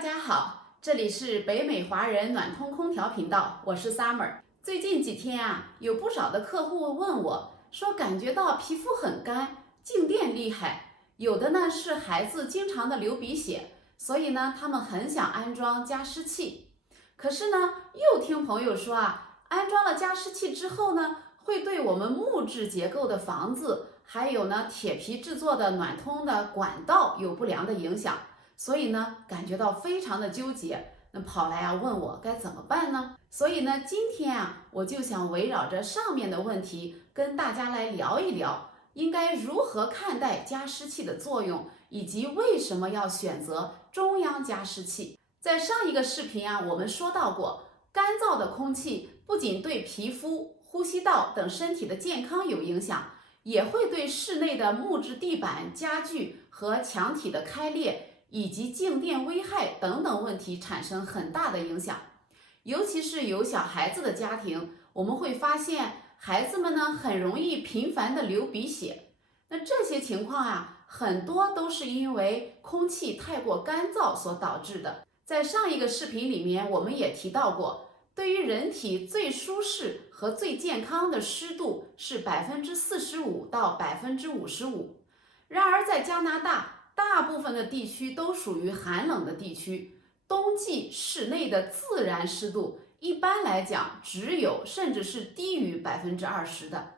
家好，这里是北美华人暖通空调频道，我是 Summer。最近几天有不少的客户问我说，感觉到皮肤很干，静电厉害，有的呢是孩子经常的流鼻血，所以呢他们很想安装加湿器。可是呢，又听朋友说安装了加湿器之后呢，会对我们木质结构的房子，还有呢铁皮制作的暖通的管道有不良的影响。所以呢，感觉到非常的纠结，那跑来问我该怎么办呢？所以呢，今天我就想围绕着上面的问题，跟大家来聊一聊，应该如何看待加湿器的作用，以及为什么要选择中央加湿器。在上一个视频我们说到过，干燥的空气不仅对皮肤、呼吸道等身体的健康有影响，也会对室内的木质地板、家具和墙体的开裂以及静电危害等等问题产生很大的影响。尤其是有小孩子的家庭，我们会发现孩子们呢很容易频繁的流鼻血。那这些情况很多都是因为空气太过干燥所导致的。在上一个视频里面我们也提到过，对于人体最舒适和最健康的湿度是45%到55%。然而在加拿大，大部分的地区都属于寒冷的地区，冬季室内的自然湿度一般来讲只有甚至是低于20%的。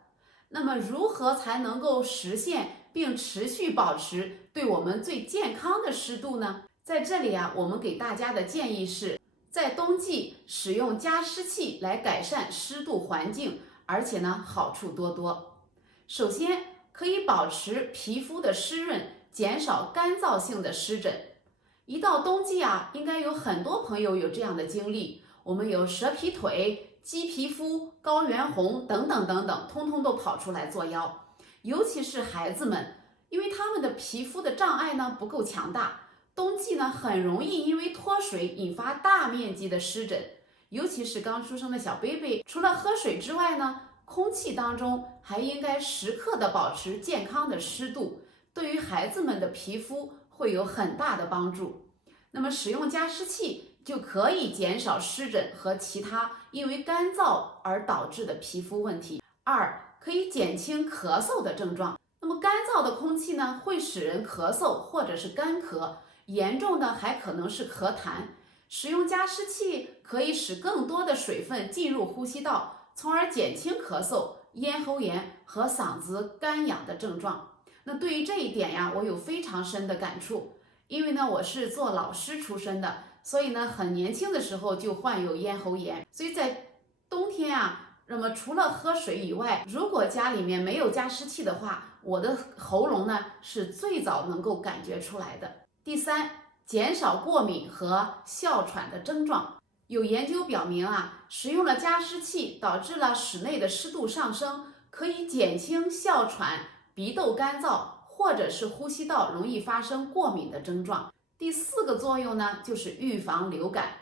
那么如何才能够实现并持续保持对我们最健康的湿度呢？在这里我们给大家的建议是，在冬季使用加湿器来改善湿度环境，而且呢好处多多。首先可以保持皮肤的湿润，减少干燥性的湿疹。一到冬季应该有很多朋友有这样的经历，我们有蛇皮腿、鸡皮肤、高原红等等等等，通通都跑出来作妖。尤其是孩子们，因为他们的皮肤的障碍呢不够强大，冬季呢很容易因为脱水引发大面积的湿疹。尤其是刚出生的小 baby， 除了喝水之外呢，空气当中还应该时刻的保持健康的湿度，对于孩子们的皮肤会有很大的帮助。那么使用加湿器就可以减少湿疹和其他因为干燥而导致的皮肤问题。二，可以减轻咳嗽的症状。那么干燥的空气呢，会使人咳嗽或者是干咳，严重的还可能是咳痰。使用加湿器可以使更多的水分进入呼吸道，从而减轻咳嗽、咽喉炎和嗓子干痒的症状。那对于这一点我有非常深的感触，因为呢我是做老师出身的，所以呢很年轻的时候就患有咽喉炎，所以在冬天那么除了喝水以外，如果家里面没有加湿器的话，我的喉咙呢是最早能够感觉出来的。第三，减少过敏和哮喘的症状。有研究表明使用了加湿器导致了室内的湿度上升，可以减轻哮喘、鼻窦干燥或者是呼吸道容易发生过敏的症状。第四个作用呢，就是预防流感。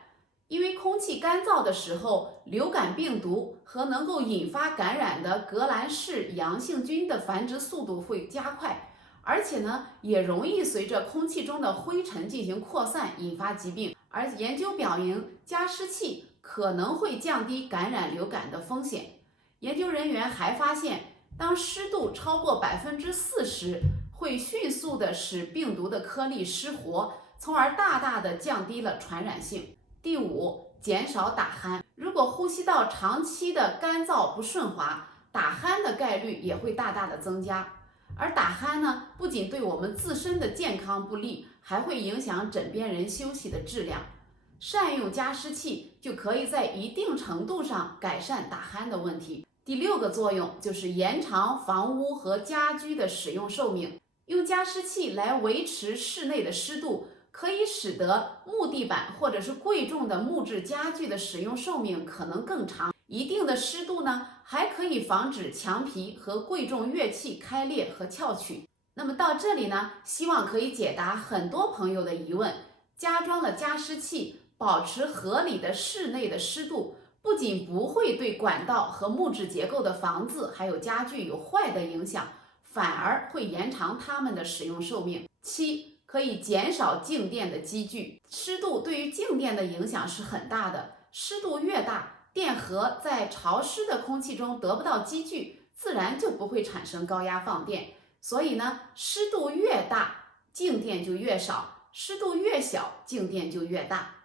因为空气干燥的时候，流感病毒和能够引发感染的革兰氏阳性菌的繁殖速度会加快，而且呢也容易随着空气中的灰尘进行扩散，引发疾病。而研究表明，加湿器可能会降低感染流感的风险。研究人员还发现，当湿度超过40%，会迅速的使病毒的颗粒失活，从而大大的降低了传染性。第五，减少打鼾。如果呼吸道长期的干燥不顺滑，打鼾的概率也会大大的增加。而打鼾呢，不仅对我们自身的健康不利，还会影响枕边人休息的质量。善用加湿器就可以在一定程度上改善打鼾的问题。第六个作用就是延长房屋和家居的使用寿命。用加湿器来维持室内的湿度，可以使得木地板或者是贵重的木质家具的使用寿命可能更长。一定的湿度呢，还可以防止墙皮和贵重乐器开裂和翘曲。那么到这里呢，希望可以解答很多朋友的疑问。加装了加湿器，保持合理的室内的湿度，不仅不会对管道和木质结构的房子还有家具有坏的影响，反而会延长它们的使用寿命。七，可以减少静电的积聚。湿度对于静电的影响是很大的，湿度越大，电荷在潮湿的空气中得不到积聚，自然就不会产生高压放电。所以呢，湿度越大，静电就越少，湿度越小，静电就越大。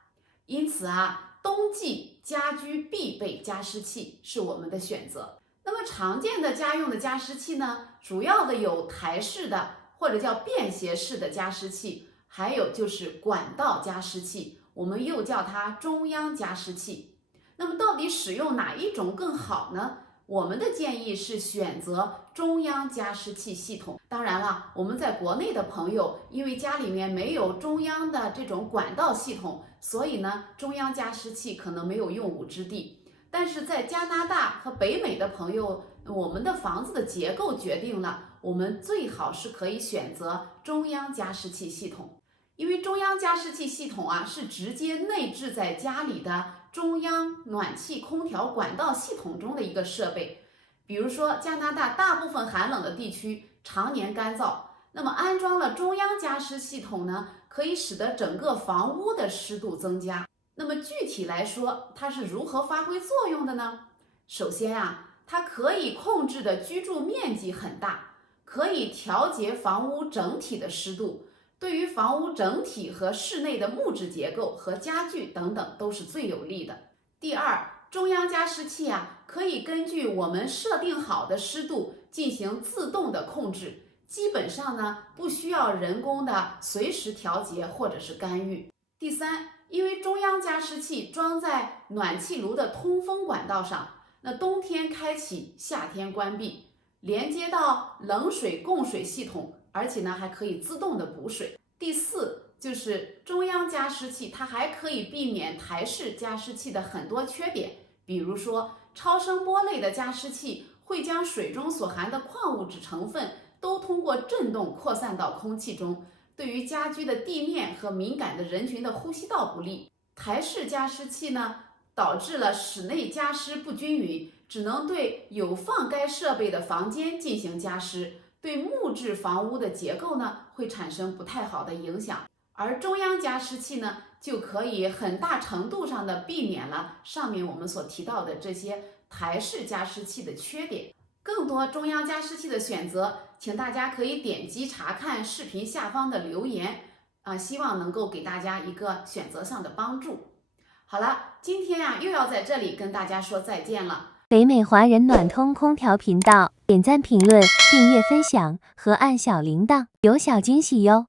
因此啊，冬季家居必备加湿器是我们的选择。那么常见的家用的加湿器呢，主要的有台式的或者叫便携式的加湿器，还有就是管道加湿器，我们又叫它中央加湿器。那么到底使用哪一种更好呢？我们的建议是选择中央加湿器系统。当然了，我们在国内的朋友，因为家里面没有中央的这种管道系统，所以呢，中央加湿器可能没有用武之地。但是在加拿大和北美的朋友，我们的房子的结构决定了，我们最好是可以选择中央加湿器系统。因为中央加湿器系统啊，是直接内置在家里的中央暖气空调管道系统中的一个设备。比如说加拿大大部分寒冷的地区常年干燥，那么安装了中央加湿系统呢，可以使得整个房屋的湿度增加。那么具体来说，它是如何发挥作用的呢？首先啊，它可以控制的居住面积很大，可以调节房屋整体的湿度，对于房屋整体和室内的木质结构和家具等等都是最有利的。第二，中央加湿器啊，可以根据我们设定好的湿度进行自动的控制，基本上呢不需要人工的随时调节或者是干预。第三，因为中央加湿器装在暖气炉的通风管道上，那冬天开启，夏天关闭，连接到冷水供水系统，而且呢还可以自动的补水。第四，就是中央加湿器它还可以避免台式加湿器的很多缺点，比如说超声波类的加湿器会将水中所含的矿物质成分都通过震动扩散到空气中，对于家居的地面和敏感的人群的呼吸道不利。台式加湿器呢，导致了室内加湿不均匀，只能对有放该设备的房间进行加湿，对木质房屋的结构呢会产生不太好的影响。而中央加湿器呢，就可以很大程度上的避免了上面我们所提到的这些台式加湿器的缺点。更多中央加湿器的选择，请大家可以点击查看视频下方的留言希望能够给大家一个选择上的帮助。好了，今天又要在这里跟大家说再见了。北美华人暖通空调频道，点赞、评论、订阅、分享和按小铃铛，有小惊喜哟！